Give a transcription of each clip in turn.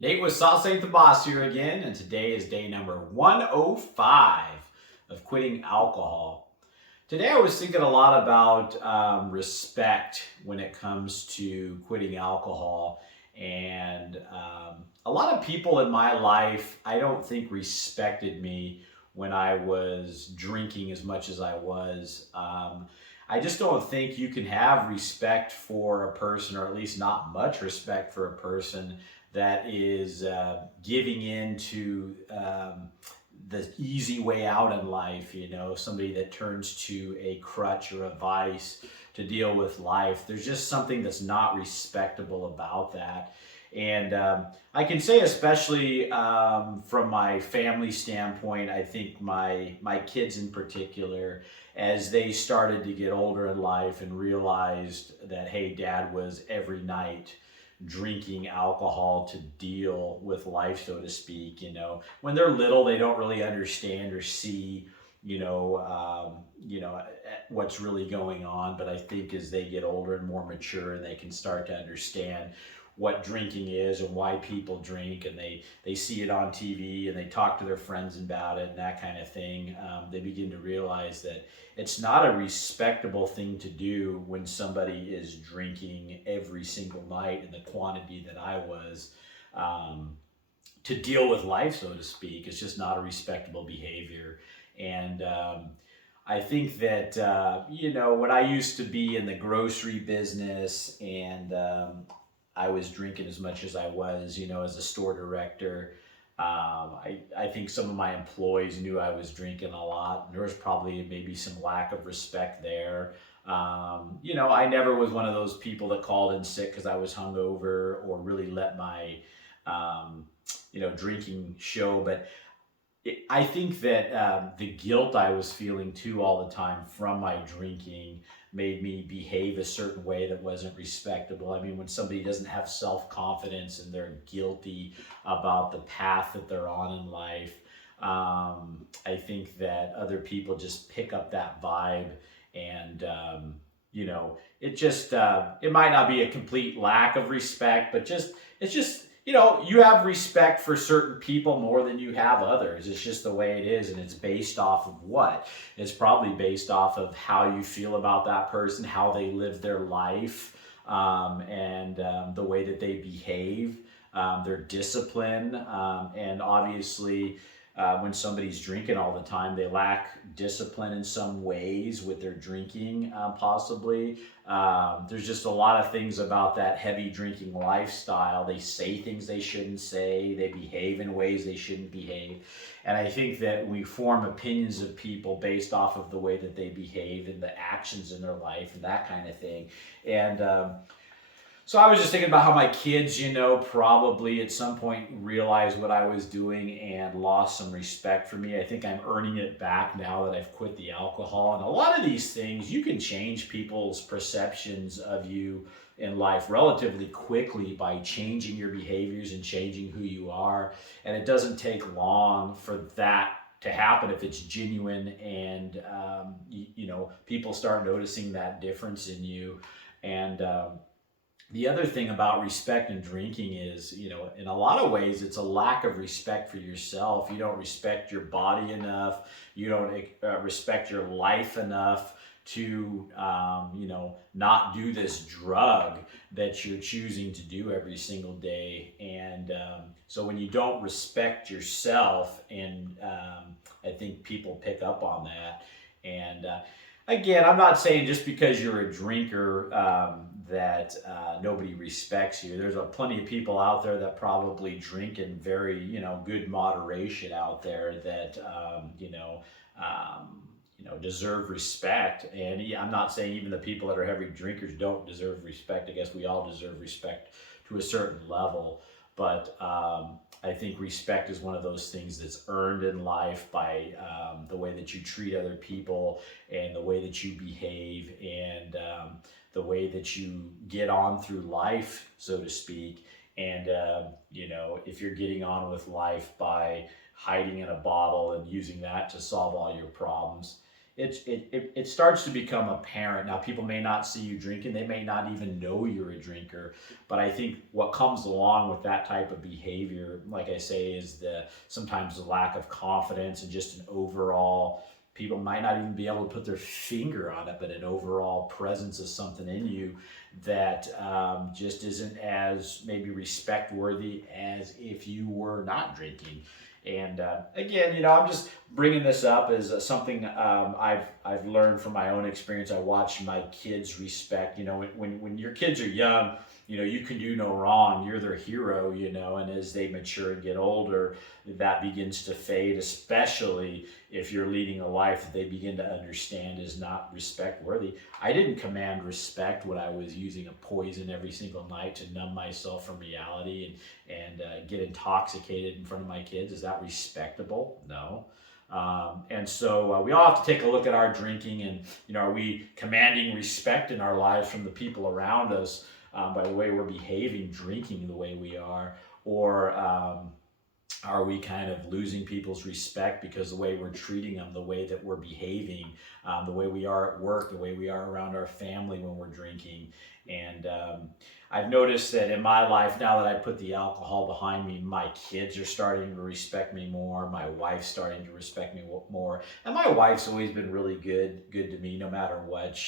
Nate with Sauce Ain't the Boss here again, and today is day number 105 of quitting alcohol. Today I was thinking a lot about respect when it comes to quitting alcohol, and a lot of people in my life I don't think respected me when I was drinking as much as I was. I just don't think you can have respect for a person, or at least not much respect for a person that is giving in to the easy way out in life. You know, somebody that turns to a crutch or a vice to deal with life. There's just something that's not respectable about that. And I can say, especially from my family standpoint, I think my kids in particular, as they started to get older in life and realized that, hey, dad was every night drinking alcohol to deal with life, so to speak. You know, when they're little, they don't really understand or see, what's really going on. But I think as they get older and more mature, and they can start to understand what drinking is and why people drink, and they see it on TV and they talk to their friends about it and that kind of thing, they begin to realize that it's not a respectable thing to do when somebody is drinking every single night in the quantity that I was, to deal with life, so to speak. It's just not a respectable behavior. And I think that, when I used to be in the grocery business, and I was drinking as much as I was, as a store director. I think some of my employees knew I was drinking a lot. There was probably maybe some lack of respect there. I never was one of those people that called in sick because I was hungover, or really let my, um, drinking show. But I think that the guilt I was feeling too all the time from my drinking made me behave a certain way that wasn't respectable. I mean, when somebody doesn't have self confidence and they're guilty about the path that they're on in life, I think that other people just pick up that vibe. And, it might not be a complete lack of respect, but it's just, you have respect for certain people more than you have others. It's just the way it is. And it's based off of what? It's probably based off of how you feel about that person, how they live their life, and the way that they behave, their discipline. And obviously, when somebody's drinking all the time, they lack discipline in some ways with their drinking, possibly. There's just a lot of things about that heavy drinking lifestyle. They say things they shouldn't say, they behave in ways they shouldn't behave. And I think that we form opinions of people based off of the way that they behave and the actions in their life and that kind of thing. And so I was just thinking about how my kids, probably at some point realized what I was doing and lost some respect for me. I think I'm earning it back now that I've quit the alcohol. And a lot of these things, you can change people's perceptions of you in life relatively quickly by changing your behaviors and changing who you are. And it doesn't take long for that to happen if it's genuine, and people start noticing that difference in you. And the other thing about respect and drinking is, in a lot of ways, it's a lack of respect for yourself. You don't respect your body enough. You don't respect your life enough to, not do this drug that you're choosing to do every single day. And so when you don't respect yourself, and I think people pick up on that. And again, I'm not saying just because you're a drinker, that nobody respects you. There's plenty of people out there that probably drink in very, good moderation out there that, deserve respect. And yeah, I'm not saying even the people that are heavy drinkers don't deserve respect. I guess we all deserve respect to a certain level. But I think respect is one of those things that's earned in life by the way that you treat other people, and the way that you behave, and the way that you get on through life, so to speak. And, if you're getting on with life by hiding in a bottle and using that to solve all your problems, it starts to become apparent. Now, people may not see you drinking, they may not even know you're a drinker, but I think what comes along with that type of behavior, like I say, is the sometimes the lack of confidence and just an overall, people might not even be able to put their finger on it, but an overall presence of something in you that just isn't as maybe respect worthy as if you were not drinking. And again, I'm just bringing this up as something I've learned from my own experience. I watch my kids respect. When your kids are young, you can do no wrong. You're their hero. And as they mature and get older, that begins to fade, especially if you're leading a life that they begin to understand is not respect worthy. I didn't command respect when I was using a poison every single night to numb myself from reality and get intoxicated in front of my kids. Is that respectable? No. And so we all have to take a look at our drinking and, are we commanding respect in our lives from the people around us by the way we're behaving, drinking the way we are, or are we kind of losing people's respect because the way we're treating them, the way that we're behaving, the way we are at work, the way we are around our family when we're drinking? And I've noticed that in my life, now that I put the alcohol behind me, my kids are starting to respect me more. My wife's starting to respect me more. And my wife's always been really good to me no matter what.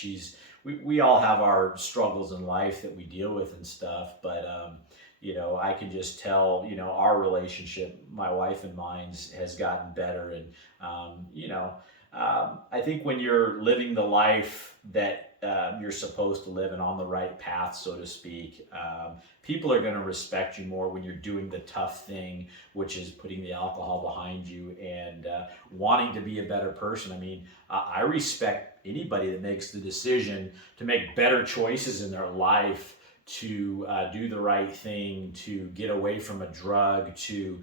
We all have our struggles in life that we deal with and stuff, but I can just tell, our relationship, my wife and mine's, has gotten better. And, I think when you're living the life that you're supposed to live and on the right path, so to speak, people are going to respect you more when you're doing the tough thing, which is putting the alcohol behind you and wanting to be a better person. I mean, I respect anybody that makes the decision to make better choices in their life, to do the right thing, to get away from a drug, to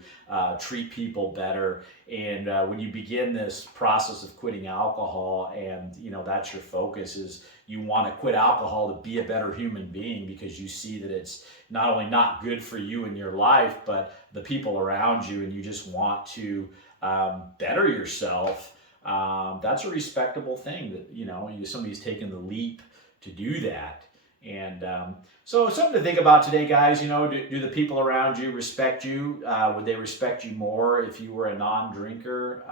treat people better. And when you begin this process of quitting alcohol and, that's your focus, is you want to quit alcohol to be a better human being because you see that it's not only not good for you in your life, but the people around you, and you just want to better yourself. That's a respectable thing that, somebody's taken the leap to do that. And so something to think about today, guys. Do the people around you respect you? Would they respect you more if you were a non-drinker?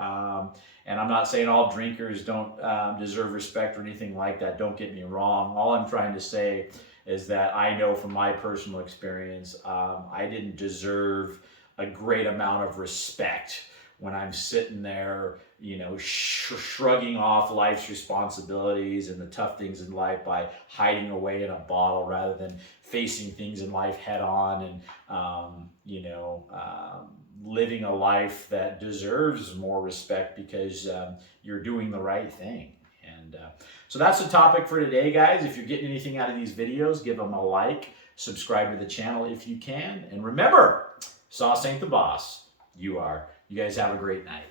And I'm not saying all drinkers don't deserve respect or anything like that. Don't get me wrong. All I'm trying to say is that I know from my personal experience, I didn't deserve a great amount of respect when I'm sitting there, shrugging off life's responsibilities and the tough things in life by hiding away in a bottle rather than facing things in life head on and, living a life that deserves more respect because you're doing the right thing. And so that's the topic for today, guys. If you're getting anything out of these videos, give them a like, subscribe to the channel if you can. And remember, sauce ain't the boss. You are. You guys have a great night.